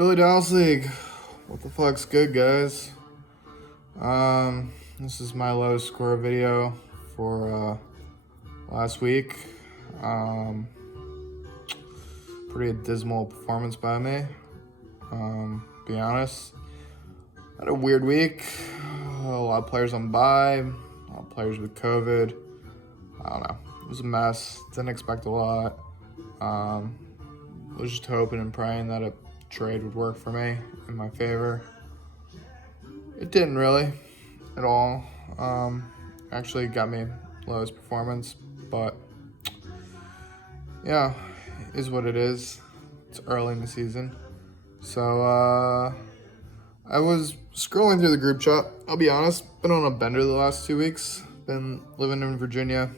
Philly Dallas League. What the fuck's good, guys? This is my low score video for last week. Pretty dismal performance by me. Be honest. Had a weird week. A lot of players on bye. A lot of players with COVID. I don't know. It was a mess. Didn't expect a lot. Was just hoping and praying that a trade would work for me in my favor. It didn't really at all. Actually got me lowest performance, but yeah, is what it is. It's early in the season. So I was scrolling through the group chat. I'll be honest, been on a bender the last 2 weeks. Been living in Virginia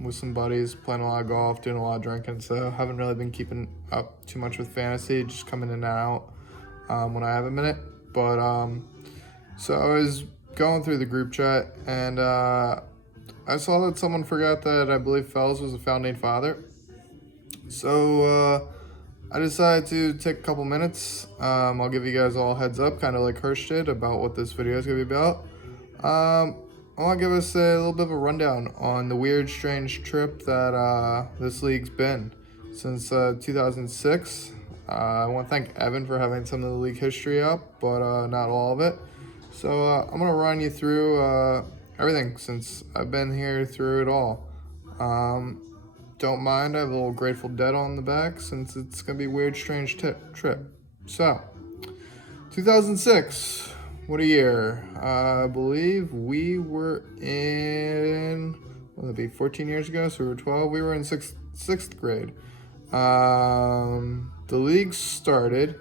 with some buddies, playing a lot of golf, doing a lot of drinking, so haven't really been keeping up too much with fantasy, just coming in and out when I have a minute. But so I was going through the group chat, and I saw that someone forgot that I believe Fells was a founding father. So I decided to take a couple minutes. I'll give you guys all a heads up, kind of like Hirsch did, about what this video is going to be about. I want to give us a little bit of a rundown on the weird, strange trip that this league's been since 2006. I want to thank Evan for having some of the league history up, but not all of it. So I'm going to run you through everything since I've been here through it all. Don't mind, I have a little Grateful Dead on the back since it's going to be a weird, strange trip. So, 2006. What a year. I believe we were in, what would that be, 14 years ago? So we were 12. We were in sixth grade. The league started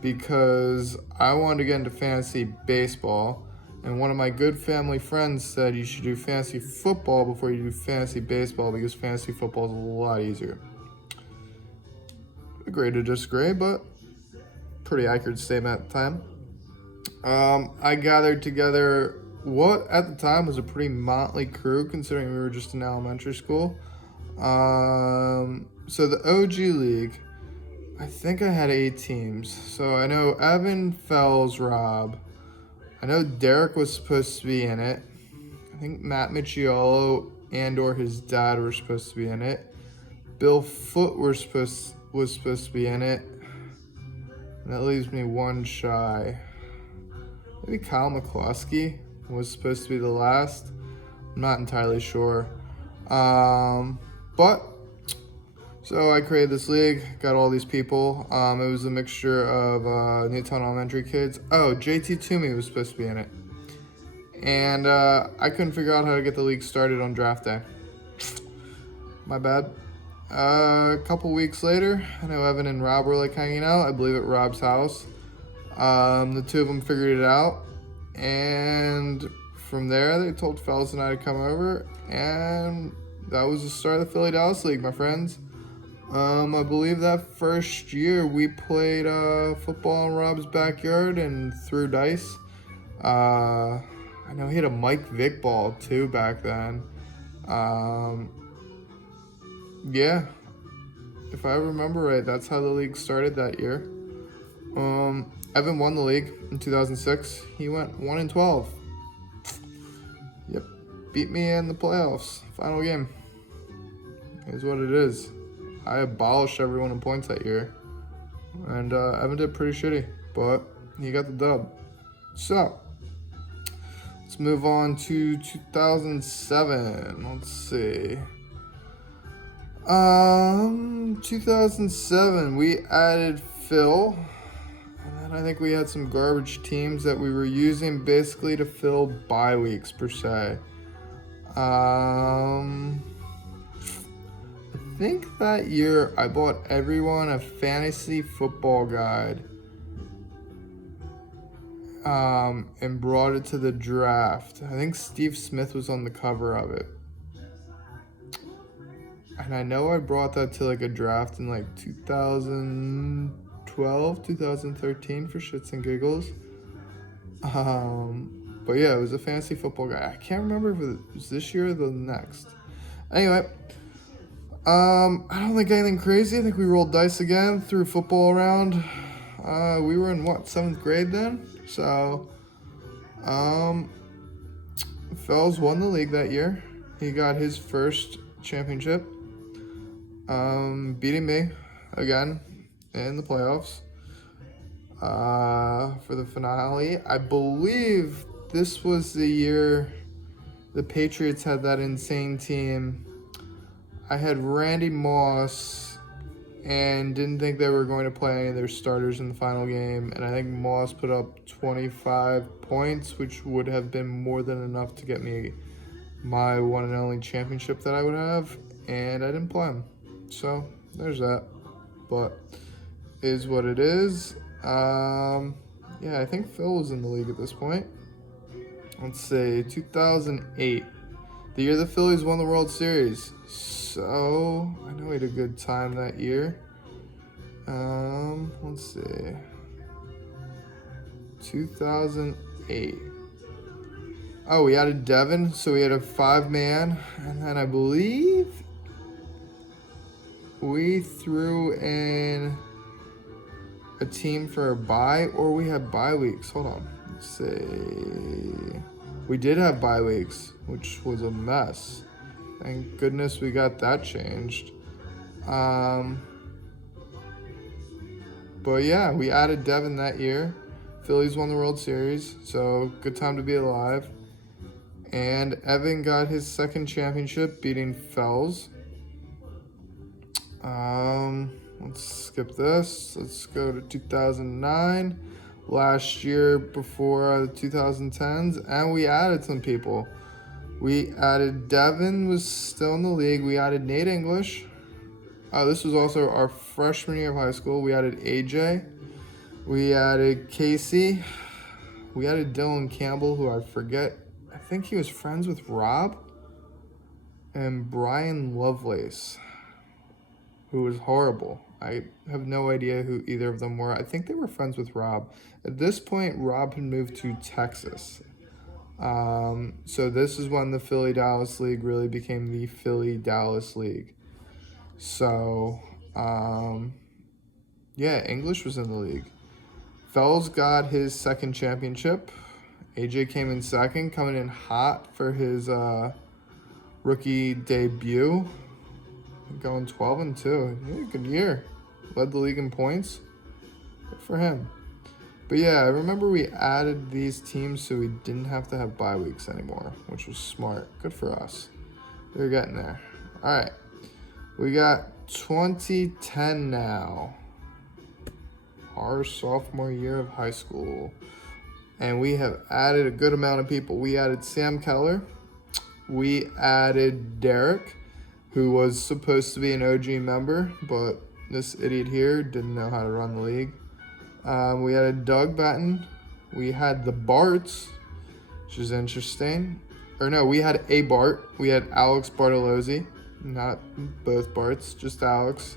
because I wanted to get into fantasy baseball. And one of my good family friends said you should do fantasy football before you do fantasy baseball because fantasy football is a lot easier. Agree to disagree, but pretty accurate statement at the time. I gathered together what at the time was a pretty motley crew considering we were just in elementary school. So the OG league, I think I had 8 teams. So I know Evan, Fells, Rob. I know Derek was supposed to be in it. I think Matt Micciolo and or his dad were supposed to be in it. Bill Foote was supposed to be in it. And that leaves me one shy. Maybe Kyle McCloskey was supposed to be the last. I'm not entirely sure. But, so I created this league, got all these people. It was a mixture of Newtown Elementary kids. Oh, JT Toomey was supposed to be in it. And I couldn't figure out how to get the league started on draft day. My bad. A couple weeks later, I know Evan and Rob were like hanging out, I believe at Rob's house. The two of them figured it out, and from there they told Fellas and I to come over, and that was the start of the Philly Dallas League, my friends. I believe that first year we played football in Rob's backyard and threw dice. I know he had a Mike Vick ball too back then. Yeah, if I remember right, that's how the league started that year. Evan won the league in 2006. He went 1-12. Yep, beat me in the playoffs. Final game. Is what it is. I abolished everyone in points that year. And Evan did pretty shitty, but he got the dub. So, let's move on to 2007. Let's see. 2007, we added Phil. And I think we had some garbage teams that we were using basically to fill bye weeks per se. I think that year I bought everyone a fantasy football guide and brought it to the draft. I think Steve Smith was on the cover of it. And I know I brought that to like a draft in like 2012, 2013 for shits and giggles. But yeah, it was a fantasy football guy. I can't remember if it was this year or the next. Anyway, I don't think anything crazy. I think we rolled dice again, threw football around. We were in what, 7th grade then? So, Fells won the league that year. He got his first championship, beating me again in the playoffs for the finale. I believe this was the year the Patriots had that insane team. I had Randy Moss and didn't think they were going to play any of their starters in the final game. And I think Moss put up 25 points, which would have been more than enough to get me my one and only championship that I would have. And I didn't play him. So there's that. But is what it is. Yeah, I think Phil was in the league at this point. Let's see, 2008. The year the Phillies won the World Series. So, I know we had a good time that year. Let's see. 2008. Oh, we added Devin, so we had a 5-man. And then I believe we threw in a team for a bye, or we had bye weeks. Hold on. Let's see. We did have bye weeks, which was a mess. Thank goodness we got that changed. But yeah, we added Devin that year. Phillies won the World Series, so good time to be alive. And Evan got his second championship, beating Fells. Let's skip this. Let's go to 2009. Last year before the 2010s, and we added some people. We added Devin, was still in the league. We added Nate English. This was also our freshman year of high school. We added AJ. We added Casey. We added Dylan Campbell, who I forget. I think he was friends with Rob. And Brian Lovelace, who was horrible. I have no idea who either of them were. I think they were friends with Rob. At this point, Rob had moved to Texas. So this is when the Philly-Dallas League really became the Philly-Dallas League. So, yeah, English was in the league. Fells got his second championship. AJ came in second, coming in hot for his rookie debut. Going 12-2. Yeah, good year. Led the league in points. Good for him. But yeah, I remember we added these teams so we didn't have to have bye weeks anymore, which was smart. Good for us. We're getting there. All right. We got 2010 now. Our sophomore year of high school. And we have added a good amount of people. We added Sam Keller. We added Derek, who was supposed to be an OG member, but this idiot here didn't know how to run the league. We had Doug Batten. We had the Barts, which is interesting. Or no, we had a Bart. We had Alex Bartolozzi, not both Barts, just Alex.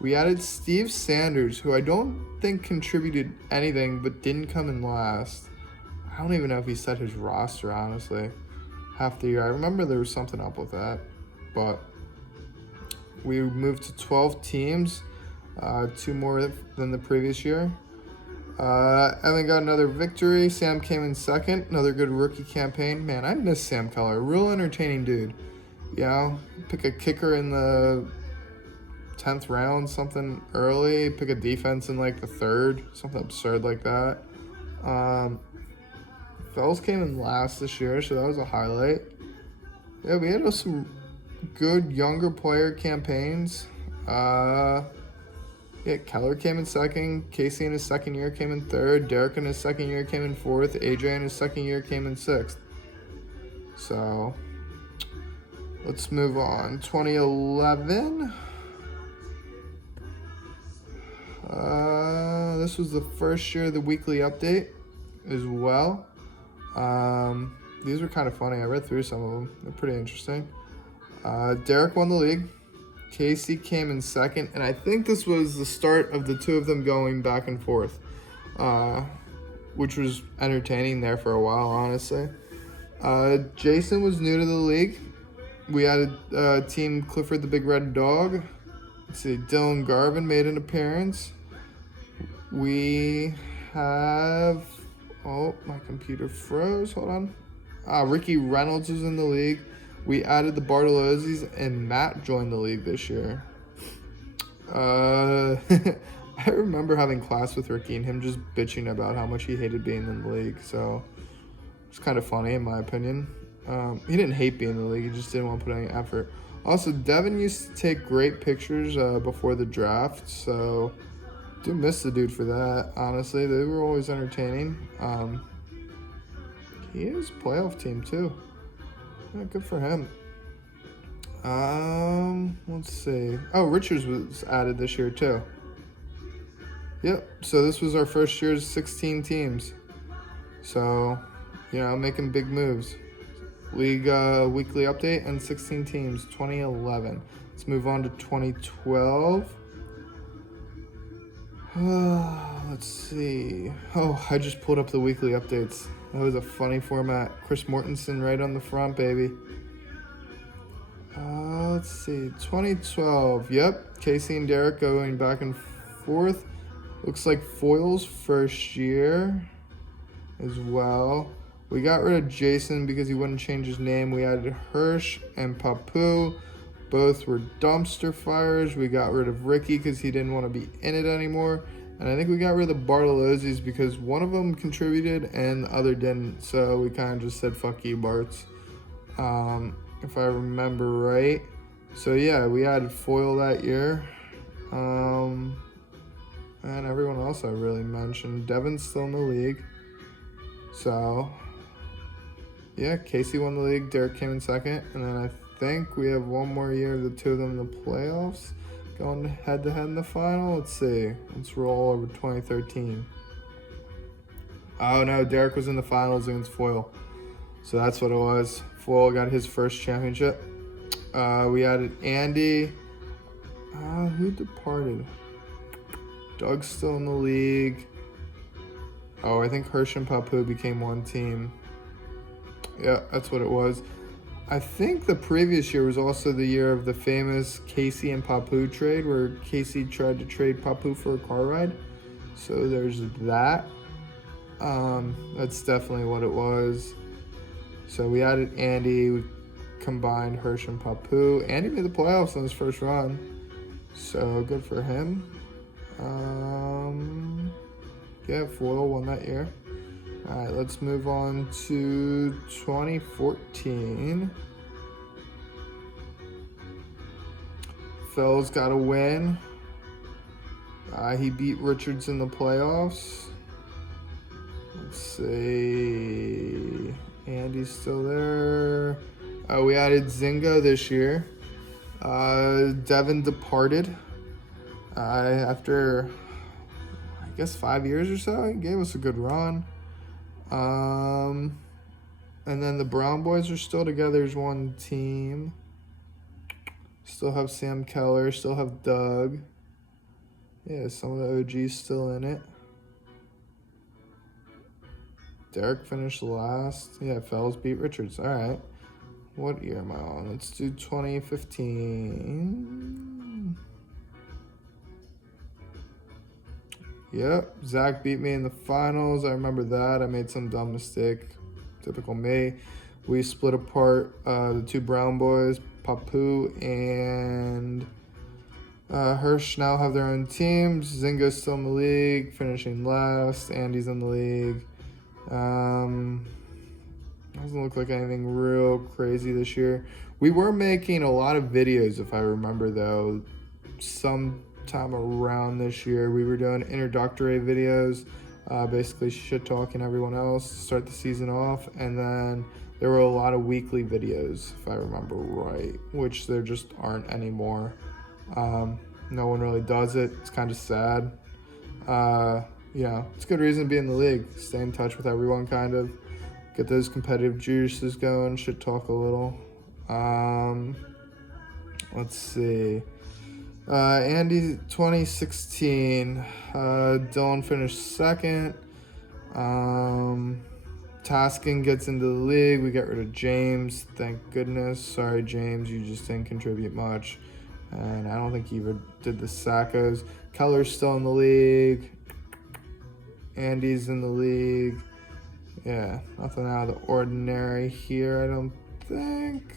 We added Steve Sanders, who I don't think contributed anything, but didn't come in last. I don't even know if he set his roster, honestly, half the year. I remember there was something up with that, but we moved to 12 teams, 2 more than the previous year. Evan got another victory. Sam came in second. Another good rookie campaign. Man, I miss Sam Keller. Real entertaining dude. You know, pick a kicker in the 10th round, something early. Pick a defense in like the 3rd, something absurd like that. Fells came in last this year, so that was a highlight. Yeah, we had some good younger player campaigns. Yeah, Keller came in second. Casey in his second year came in 3rd. Derek in his second year came in 4th. AJ in his second year came in 6th. So, let's move on. 2011. This was the first year of the weekly update as well. These were kind of funny. I read through some of them. They're pretty interesting. Derek won the league. Casey came in second, and I think this was the start of the two of them going back and forth, which was entertaining there for a while, honestly. Jason was new to the league. We added Team Clifford the Big Red Dog. Let's see, Dylan Garvin made an appearance. We have, oh, my computer froze. Hold on. Ricky Reynolds is in the league. We added the Bartolozzis, and Matt joined the league this year. I remember having class with Ricky and him just bitching about how much he hated being in the league. So it's kind of funny in my opinion. He didn't hate being in the league. He just didn't want to put any effort. Also, Devin used to take great pictures before the draft. So do miss the dude for that. Honestly, they were always entertaining. He is a playoff team too. Yeah, good for him. Let's see. Oh, Richards was added this year too. Yep. So this was our first year's 16 teams. So, making big moves. League weekly update and 16 teams, 2011. Let's move on to 2012. Let's see. Oh, I just pulled up the weekly updates. That was a funny format. Chris Mortensen right on the front, baby. Let's see. 2012. Yep. Casey and Derek going back and forth. Looks like Foyle's first year as well. We got rid of Jason because he wouldn't change his name. We added Hirsch and Papu. Both were dumpster fires. We got rid of Ricky because he didn't want to be in it anymore. And I think we got rid of the Bartolozzis because one of them contributed and the other didn't. So we kind of just said, fuck you, Barts. If I remember right. So yeah, we added Foyle that year. And everyone else I really mentioned. Devin's still in the league. So yeah, Casey won the league. Derek came in second. And then I think we have one more year of the two of them in the playoffs. Going head-to-head in the final. Let's see. Let's roll over 2013. Oh, no. Derek was in the finals against Foyle. So that's what it was. Foyle got his first championship. We added Andy. Who departed? Doug's still in the league. Oh, I think Hirsch and Papu became one team. Yeah, that's what it was. I think the previous year was also the year of the famous Casey and Papu trade where Casey tried to trade Papu for a car ride. So there's that. That's definitely what it was. So we added Andy. We combined Hirsch and Papu. Andy made the playoffs on his first run. So good for him. Yeah, Foyle won that year. All right, let's move on to 2014. Phil's got a win. He beat Richards in the playoffs. Let's see. Andy's still there. We added Zingo this year. Devin departed after, I guess, 5 years or so. He gave us a good run. And then the Brown boys are still together as one team. Still have Sam Keller, still have Doug. Yeah, some of the OGs still in it. Derek finished last. Yeah, Fells beat Richards. All right. What year am I on? Let's do 2015. Yep, Zach beat me in the finals. I remember that. I made some dumb mistake. Typical me. We split apart the two Brown boys, Papu and Hirsch now have their own teams. Zingo's still in the league, finishing last. Andy's in the league. Doesn't look like anything real crazy this year. We were making a lot of videos, if I remember, though. Sometime around this year, we were doing introductory videos, basically shit talking everyone else to start the season off, and then there were a lot of weekly videos, if I remember right, which there just aren't anymore. No one really does it. It's kind of sad. It's a good reason to be in the league. Stay in touch with everyone, kind of. Get those competitive juices going, shit talk a little. Let's see. Andy 2016. Dylan finished second. Taskin gets into the league. We got rid of James. Thank goodness. Sorry, James. You just didn't contribute much. And I don't think he even did the Sackos. Keller's still in the league. Andy's in the league. Yeah, nothing out of the ordinary here, I don't think.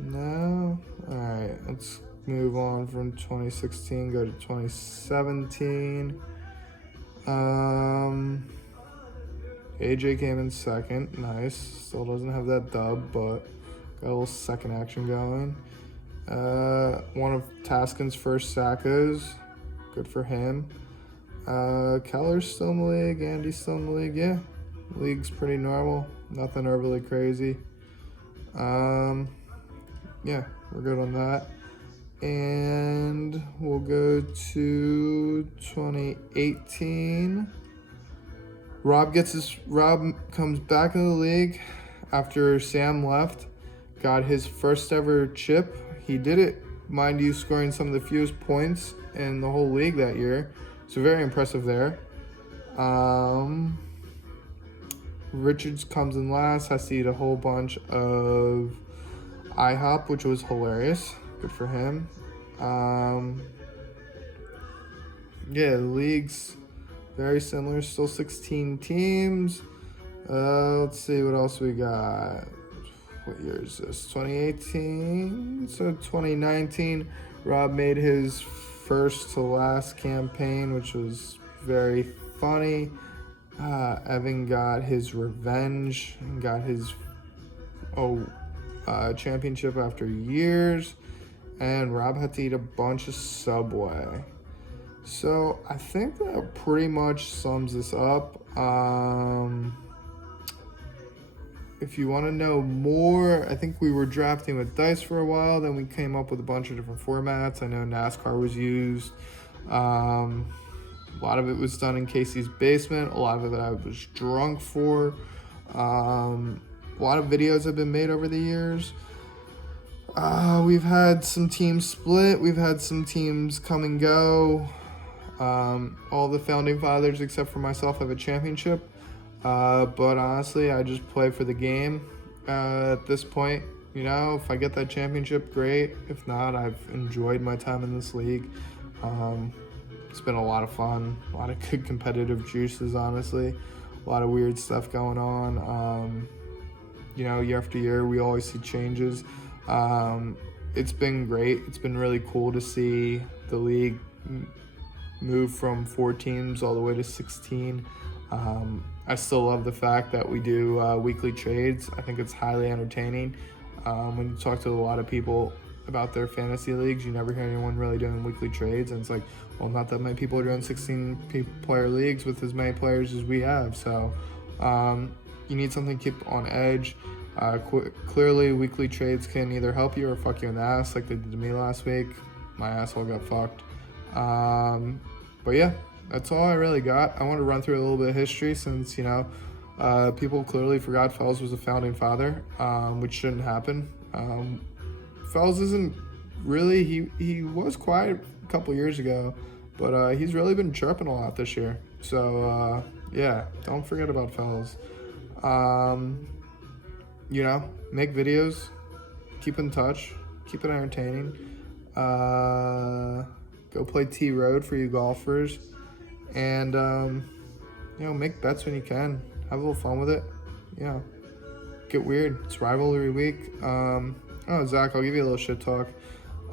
No? Alright, let's move on from 2016, go to 2017. AJ came in second, nice. Still doesn't have that dub, but got a little second action going. One of Taskin's first Sackos, good for him. Keller's still in the league, Andy's still in the league, yeah. League's pretty normal, nothing overly crazy. Yeah, we're good on that. And we'll go to 2018. Rob comes back in the league after Sam left, got his first ever chip. He did it, mind you, scoring some of the fewest points in the whole league that year. So very impressive there. Richards comes in last, has to eat a whole bunch of IHOP, which was hilarious. Good for him. Yeah, the league's very similar, still 16 teams. Let's see what else we got. What year is this? 2018. So 2019, Rob made his first to last campaign, which was very funny. Evan got his revenge and got his championship after years, and Rob had to eat a bunch of Subway. So I think that pretty much sums this up. If you want to know more, I think we were drafting with dice for a while, then we came up with a bunch of different formats. I know NASCAR was used. A lot of it was done in Casey's basement. A lot of it I was drunk for. A lot of videos have been made over the years. We've had some teams split. We've had some teams come and go. All the founding fathers except for myself have a championship. But honestly, I just play for the game at this point. You know, if I get that championship, great. If not, I've enjoyed my time in this league. It's been a lot of fun, a lot of good competitive juices, honestly. A lot of weird stuff going on. You know, year after year, we always see changes. It's been great. It's been really cool to see the league move from 4 teams all the way to 16. I still love the fact that we do weekly trades. I think it's highly entertaining. When you talk to a lot of people about their fantasy leagues, you never hear anyone really doing weekly trades, and it's like, well, not that many people are doing 16-player leagues with as many players as we have. So you need something to keep on edge. Clearly, weekly trades can either help you or fuck you in the ass, like they did to me last week. My asshole got fucked. But yeah, that's all I really got. I want to run through a little bit of history since, you know, people clearly forgot Fells was a founding father, which shouldn't happen. Fells isn't really, he was quiet a couple years ago, but he's really been chirping a lot this year. So, yeah, don't forget about Fells. You know, make videos, keep in touch, keep it entertaining. Go play T-Road for you golfers. And, you know, make bets when you can. Have a little fun with it. You know, get weird. It's rivalry week. Oh, Zach, I'll give you a little shit talk.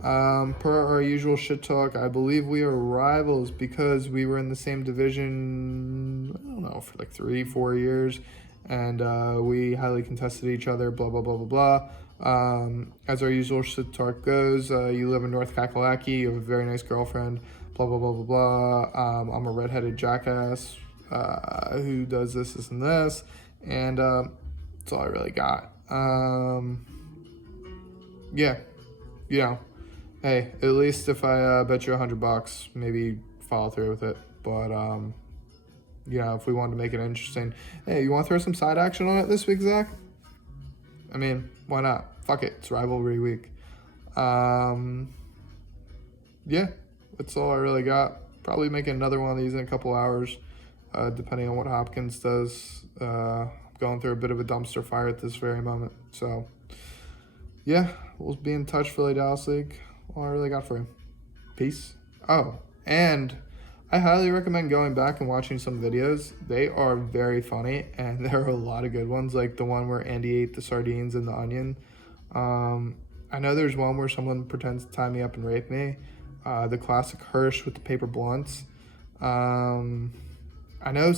Per our usual shit talk, I believe we are rivals because we were in the same division, I don't know, for like 3-4 years. And we highly contested each other, blah, blah, blah, blah, blah. As our usual shit talk goes, you live in North Kakalaki, you have a very nice girlfriend, blah, blah, blah, blah, blah. I'm a redheaded jackass who does this, and this. And that's all I really got. Yeah, you know, hey, at least if I bet you $100, maybe follow through with it. But, you know, if we wanted to make it interesting, hey, you want to throw some side action on it this week, Zach? I mean, why not? Fuck it, it's rivalry week. Yeah, that's all I really got. Probably making another one of these in a couple hours, depending on what Hopkins does. Going through a bit of a dumpster fire at this very moment. So, yeah, we'll be in touch, Philly Dallas League. All I really got for you. Peace. Oh, and I highly recommend going back and watching some videos. They are very funny, and there are a lot of good ones, like the one where Andy ate the sardines and the onion. Um, I know there's one where someone pretends to tie me up and rape me. The classic Hirsch with the paper blunts. Um, I know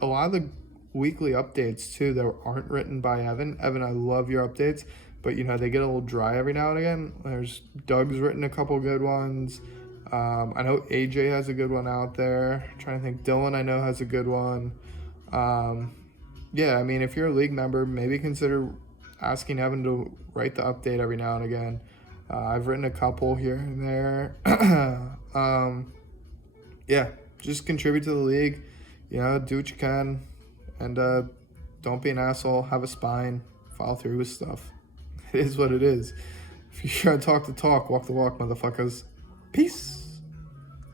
a lot of the weekly updates too that aren't written by Evan. Evan, I love your updates, but they get a little dry every now and again. There's Doug's written a couple good ones. I know AJ has a good one out there. I'm trying to think, Dylan I know has a good one. Yeah, I mean, if you're a league member, maybe consider asking Evan to write the update every now and again. I've written a couple here and there. Yeah, just contribute to the league. Do what you can, and don't be an asshole. Have a spine. Follow through with stuff. It is what it is. If you're gonna talk the talk, walk the walk, motherfuckers. Peace.